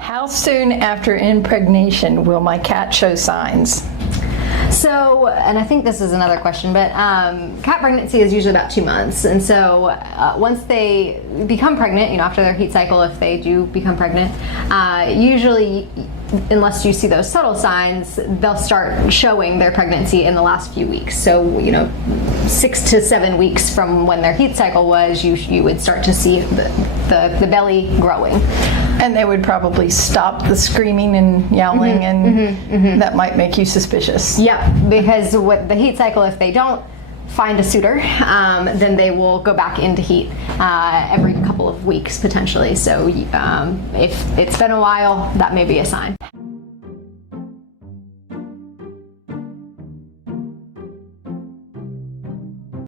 How soon after impregnation will my cat show signs? So, and I think this is another question, but cat pregnancy is usually about 2 months. And so once they become pregnant, after their heat cycle, if they do become pregnant, usually, unless you see those subtle signs, they'll start showing their pregnancy in the last few weeks. So, 6 to 7 weeks from when their heat cycle was, you would start to see the belly growing. And they would probably stop the screaming and yowling, and that might make you suspicious. Yeah, because with the heat cycle, if they don't find a suitor, then they will go back into heat every couple of weeks potentially. So if it's been a while, that may be a sign.